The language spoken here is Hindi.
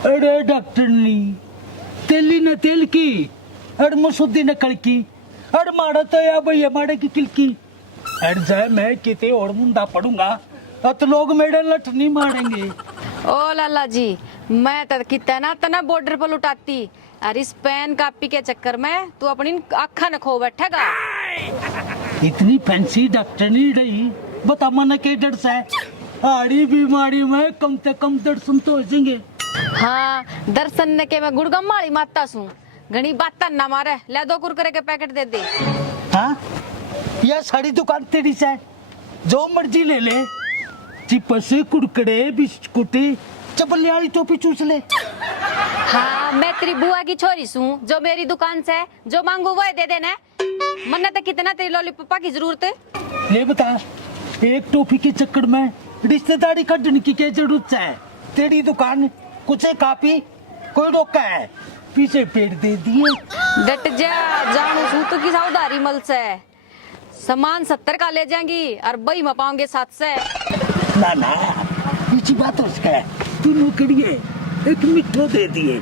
अरे डॉक्टरनी तेली न तेल की अड़ मसूदी न कड़की अड़ माड़ा तो या भैया माड़े की किलकी अड़ जाए मैं किते और मुंडा पड़ूंगा तो लोग मेरे लठ नहीं मारेंगे। ओ लाला जी, मैं तो कितना तना बॉर्डर पर लुटाती और इस पेन कापी के चक्कर में तू अपनी आँखा न खो बैठेगा। इतनी फैंसी डॉक्टर नहीं रही बता मन के डर से आड़ी बीमारी में कम से कम दर्शन तो हो जाएंगे। हाँ, दर्शन ने के मैं गुड़गम मारी माता सू घनी बात ना मारे ले 2 कुरकुरे के पैकेट दे दे। हाँ यह सारी दुकान तेरी से जो मर्जी ले ले चिप्स कुरकुरे बिस्कुट चपलियाली टोपी चूस ले। हाँ, मैं तेरी बुआ की छोरी सू जो मेरी दुकान से जो मांगू वो दे देना। मन तो कितना तेरी लॉलीपॉप की जरूरत है। ले बता एक टोपी के चक्कर में रिश्तेदारी काटने की क्या जरूरत है। तेरी दुकान कुछ कापी कोई रोका है पीछे पेड़ दे दिए। डट जा जानू सू तो की साउदारी मल से सामान 70 का ले जाएंगी और बई में पाऊंगे 7 से। ना ना पीछी बात उसका तू नौकरी है एक मिठो दे दिए।